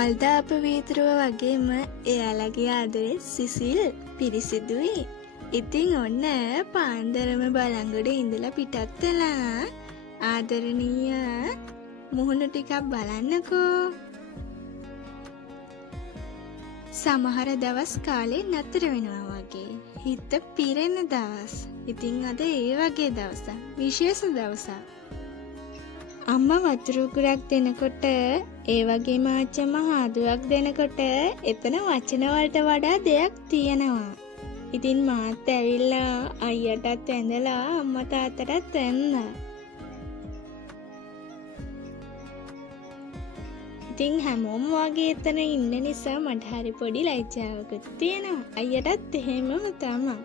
මල් දාපු වීදුරුව වගේම එයාලගේ ආදරේ සිසිල් පිරිසිදුයි. ඉතින් ඔන්න පාන්දරම බලංගොඩ ඉඳලා පිටත් වෙලා ආදරණීය මුහුණු ටිකක් බලන්නකෝ. සමහර දවස් කාලේ නතර වෙනවා වගේ. හිත පිරෙන දවස්. ඉතින් අද ඒ වගේ දවසක්. විශේෂ දවසක්. අම්මා වතුර උගුරක් දෙනකොට ඒ වගේම ආච්චිම හාදුවක් දෙනකොට එතන වචන වලට වඩා දෙයක් තියෙනවා. ඉතින් මාත් ඇවිල්ලා අයියටත් ඇඳලා අම්මා තාත්තටත් ඇන්දා. ඉතින් හැමෝම වගේ එතන ඉන්න නිසා මට හරි පොඩි ලැජ්ජාවකුත් තියෙනවා. අයියටත් එහෙමම තමයි.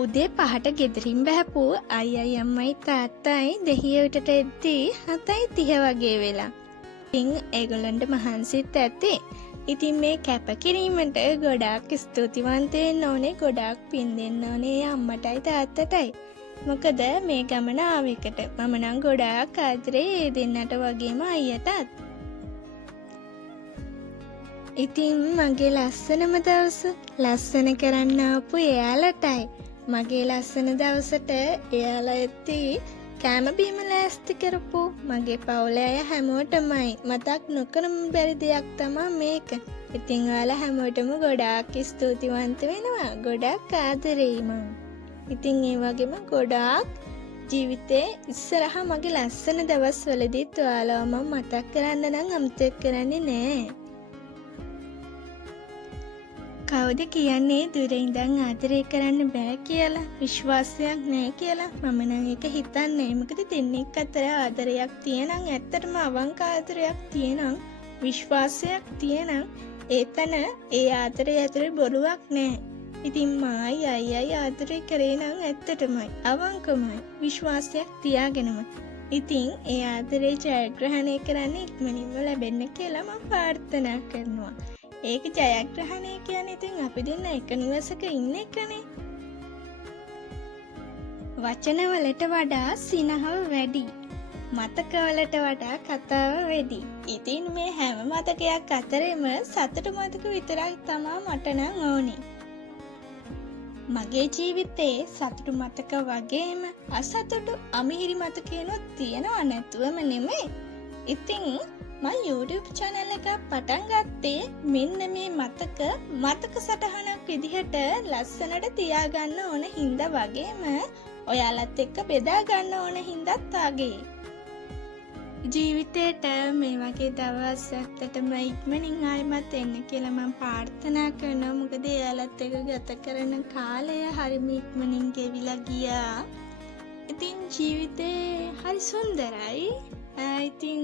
උදේ 5ට ගෙදරින් බහැපු අයියයි අම්මයි තාත්තයි දෙහියටට එද්දී 7:30 වගේ වෙලා. ඉතින් ඒගොල්ලන්ට මහන්සිත් ඇති. ඉතින් මේ කැපකිරීමට ගොඩාක් ස්තුතිවන්ත වෙන්න ඕනේ, ගොඩාක් පින් දෙන්න ඕනේ අම්මටයි තාත්තටයි. මොකද මේ ගමන ආවෙකට මම නම් ගොඩාක් ආදරේ ඒ දෙන්නට වගේම අයියටත්. ඉතින් මගේ ලස්සනම දවස ලස්සන කරන්න ආපු එයාලටයි. මගේ ලස්සන දවසට එයාලා එත්ති කෑම බීම ලෑස්ති කරපු මගේ පවුලේ අය හැමෝටමයි මතක් නොකරම බැරි දෙයක් තමයි මේක. ඉතින් ඔයාලා හැමෝටම ගොඩාක් ස්තුතිවන්ත වෙනවා. ගොඩාක් ආදරෙයි මං. ඉතින් ඒ වගේම ගොඩාක් ජීවිතේ ඉස්සරහා මගේ ලස්සන දවස්වලදීත් ඔයාලව මම මතක් කරන්න නම් අමතක කරන්නේ නෑ. කවුද කියන්නේ දුර ඉඳන් ආදරේ කරන්න බෑ කියලා? විශ්වාසයක් නෑ කියලා? මම නම් ඒක හිතන්නේ. මොකද දෙන්නෙක් අතර ආදරයක් තියෙනම්, ඇත්තටම අවංක ආදරයක් තියෙනම්, විශ්වාසයක් තියෙනම්, ඒතන ඒ ආදරේ ඇතුලේ බොරුවක් නෑ. ඉතින් මායි අයියයි ආදරේ කරේ නම් ඇත්තටමයි අවංකමයි විශ්වාසයක් තියාගෙනම. ඉතින් ඒ ආදරේ ජයග්‍රහණය කරන්න ඉක්මනින්ම ලැබෙන්න කියලා මම ප්‍රාර්ථනා කරනවා. ඒක ජයග්‍රහණය කියන්නේ ඉතින් අපි දෙන්න එක නිවසක ඉන්න එකනේ. වචනවලට වඩා සිනහව වැඩි. මතකවලට වඩා කතාව වැඩි. ඉතින් මේ හැම මතකයක් අතරෙම සතුටු මතක විතරක් තමයි මට නම් ඕනේ. මගේ ජීවිතේ සතුටු මතක වගේම අසතුටු අමිහිරි මතකේනොත් තියෙනවා නැතුවම නෙමෙයි. ඉතින් මම YouTube channel එක පටන් ගත්තේ මෙන්න මේ මතක සටහනක් විදිහට ලස්සනට තියාගන්න ඕන හින්දා වගේම ඔයාලත් එක්ක බෙදා ගන්න ඕන හින්දාත් ආගේ. ජීවිතේට මේ වගේ දවස් ඇත්තටම ඉක්මනින් ආයෙමත් එන්න කියලා මම ප්‍රාර්ථනා කරනවා. මොකද එයාලත් එක්ක ගත කරන කාලය හරිම ඉක්මනින් ගෙවිලා ගියා. ඉතින් ජීවිතේ හරි සුන්දරයි. ඉතින්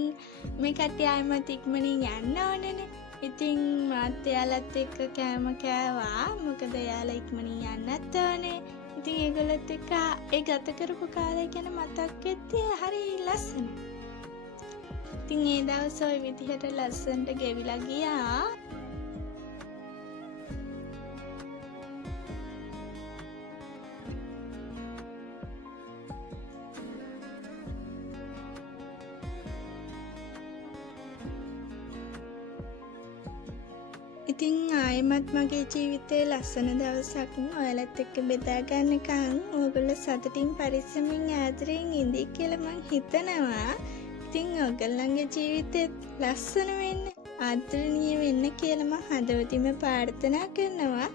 මේ කට්ටිය ආයෙමත් ඉක්මනින් යන්න ඕනනේ. ඉතින් මාත් එයාලත් එක්ක කෑම කෑවා. මොකද එයාලා ඉක්මනින් යන්නත් ඕනේ. ඉතින් ඒගොල්ලොත් එක්ක ඒ ගත කරපු කාලය ගැන මතක් වෙද්දී හරි ලස්සනයි. ඉතින් ඒ දවස් ඔය විදිහට ලස්සනට ගෙවිලා ගියා. ඉතින් ආයෙමත් මගේ ජීවිතේ ලස්සන දවසක් ඔයාලත් එක්ක බෙදා ගන්නකම් ඕගොල්ලෝ සතුටින් පරිස්සමින් ආදරෙන් ඉඳී කියලා මං හිතනවා. ඉතින් ඔයගොල්ලන්ගේ ජීවිතේත් ලස්සන වෙන්න, ආදරණීය වෙන්න කියලා මම හදවතින්ම ප්‍රාර්ථනා කරනවා.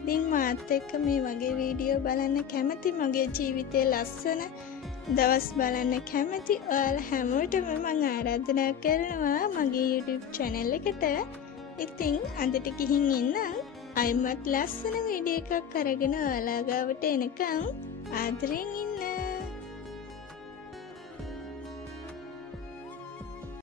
ඉතින් මාත් එක්ක මේ වගේ වීඩියෝ බලන්න කැමති, මගේ ජීවිතේ ලස්සන දවස් බලන්න කැමති ඔයාලා හැමෝටම මම ආරාධනා කරනවා මගේ YouTube channel එකට. ඉතින් අදට ගිහින් ඉන්නම්. අයිමත් ලස්සන වීඩියෝ එකක් අරගෙන ඔයාලා ගාවට එනකම් ආදරෙන් ඉන්න.